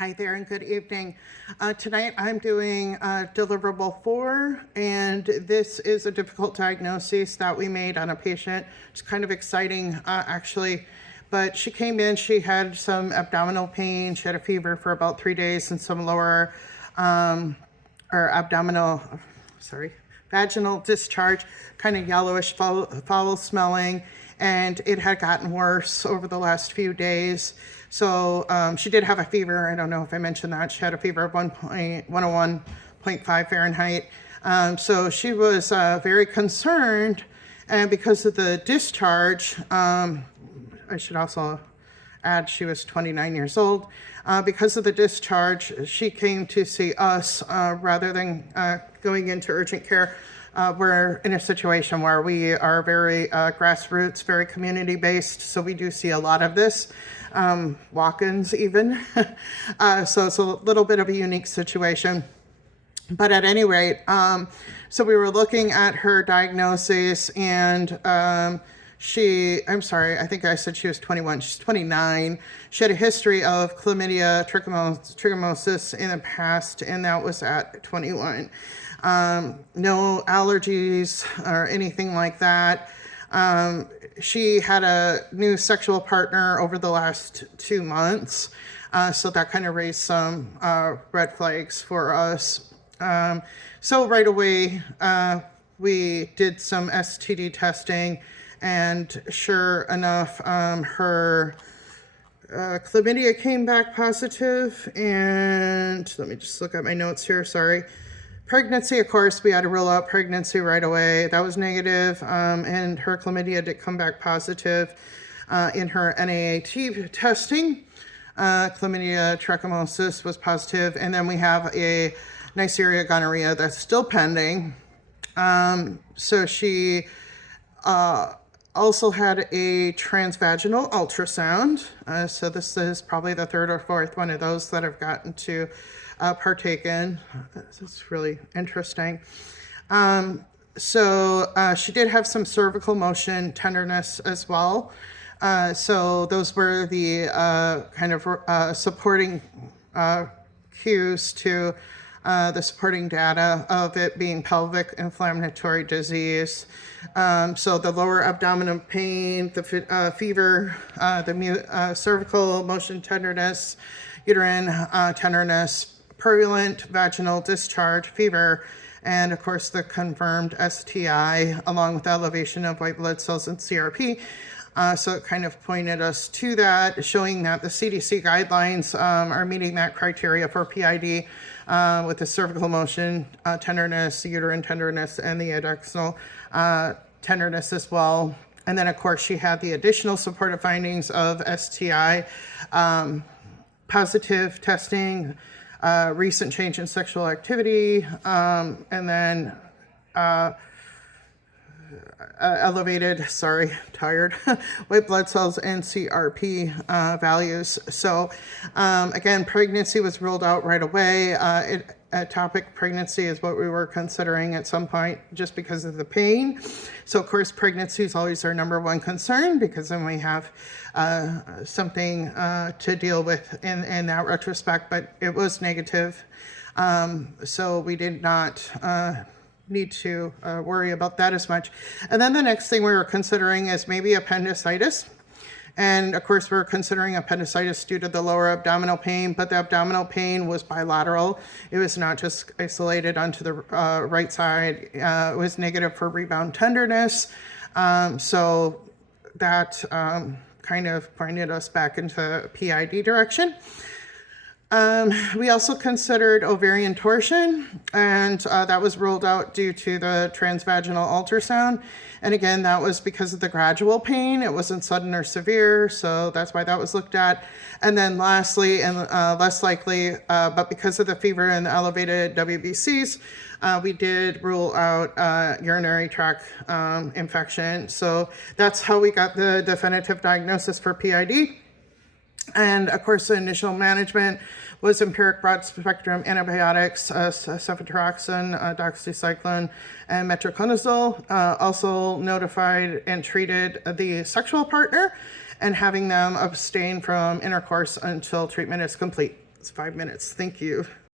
Hi there and good evening. Tonight I'm doing deliverable 4, and this is a difficult diagnosis that we made on a patient. It's kind of exciting actually, but she came in, she had some abdominal pain, she had a fever for about 3 days and some lower vaginal discharge, kind of yellowish, foul smelling, and it had gotten worse over the last few days. So she did have a fever. I don't know if I mentioned that. She had a fever of 101.5 Fahrenheit. So she was very concerned, and because of the discharge, I should also add she was 29 years old. Because of the discharge, she came to see us rather than going into urgent care. We're in a situation where we are very grassroots, very community-based, so we do see a lot of this, walk-ins even. So it's a little bit of a unique situation. But at any rate, so we were looking at her diagnosis, and I'm sorry, I think I said she was 21. She's 29. She had a history of chlamydia trichomosis in the past, and that was at 21. No allergies or anything like that. She had a new sexual partner over the last 2 months, so that kind of raised some red flags for us. So right away, we did some STD testing, and sure enough, her chlamydia came back positive, and let me just look at my notes here, sorry. Pregnancy, of course, we had to rule out pregnancy right away. That was negative, and her chlamydia did come back positive in her NAAT testing. Chlamydia trachomosis was positive, and then we have a Neisseria gonorrhea that's still pending. So she also had a transvaginal ultrasound. So this is probably the 3rd or 4th one of those that I've gotten to partake in. This is really interesting. So she did have some cervical motion tenderness as well. So those were the kind of supporting cues to the supporting data of it being pelvic inflammatory disease. So the lower abdominal pain, the fever, the cervical motion tenderness, uterine tenderness, purulent vaginal discharge, fever, and of course the confirmed STI, along with elevation of white blood cells and CRP. So it kind of pointed us to that, showing that the CDC guidelines are meeting that criteria for PID with the cervical motion tenderness, uterine tenderness, and the adnexal tenderness as well. And then, of course, she had the additional supportive findings of STI, positive testing, recent change in sexual activity, and then elevated, white blood cells and CRP values. So again, pregnancy was ruled out right away. Ectopic pregnancy is what we were considering at some point just because of the pain. So of course, pregnancy is always our number one concern, because then we have something to deal with in that retrospect, but it was negative. So we did not need to worry about that as much. And then the next thing we were considering is maybe appendicitis. And of course, we're considering appendicitis due to the lower abdominal pain, but the abdominal pain was bilateral. It was not just isolated onto the right side. It was negative for rebound tenderness. So that kind of pointed us back into PID direction. We also considered ovarian torsion, and that was ruled out due to the transvaginal ultrasound. And again, that was because of the gradual pain. It wasn't sudden or severe, so that's why that was looked at. And then lastly, and less likely, but because of the fever and the elevated WBCs, we did rule out urinary tract infection. So that's how we got the definitive diagnosis for PID. And of course, the initial management was empiric broad-spectrum antibiotics, ceftriaxone, doxycycline, and metronidazole. Also notified and treated the sexual partner, and having them abstain from intercourse until treatment is complete. It's 5 minutes. Thank you.